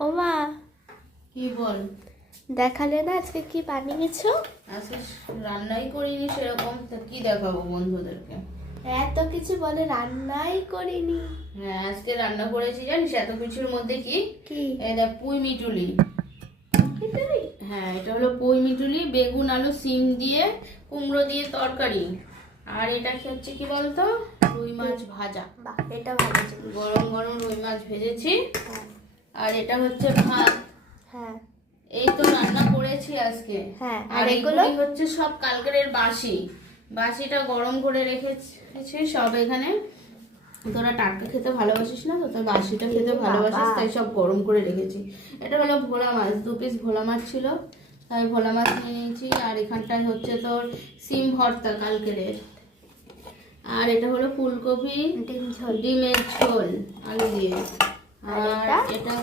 ও মা। কি বল? দেখালে না আজকে কি বানিয়েছো? আজকে রান্নাই করিনি সেরকম তা কি দেখাবো বন্ধুদেরকে? এত কিছু বলে রান্নাই করিনি। হ্যাঁ আজকে রান্না করেছি জানিস এত কিছুর মধ্যে কি? কি? দেখ পুঁই মিটুলি? হ্যাঁ এটা হলো পুঁই মিটুলি বেগুন আলু সিম দিয়ে কুমড়ো দিয়ে তরকারি। আর এটা কি হচ্ছে কি বলতো? রুই মাছ ভাজা। বাহ এটা ভালো গরম গরম রুই মাছ ভেজেছি। হ্যাঁ। আর এটা হচ্ছে ভাত। হ্যাঁ। এই তো রান্না করেছি আজকে। হ্যাঁ, আর? এগুলো হচ্ছে সব কালকের বাসি। বাসিটা গরম করে রেখেছি সব এখানে। তোরা টাটকা খেতে ভালোবাসিস না তো তোর বাসিটা খেতে ভালোবাসিস তাই সব গরম করে রেখেছি। এটা হলো ভোলা মাছ দু পিস ভোলা মাছ ছিল। তাই ভোলা মাছ নিয়ে নিয়েছি আর এখানটায় হচ্ছে তোর সিম ভর্তা কালকের আর এটা হলো ফুলকপি ডিম ঝোল। ডিমের ঝোল আলু দিয়ে। আর? এটা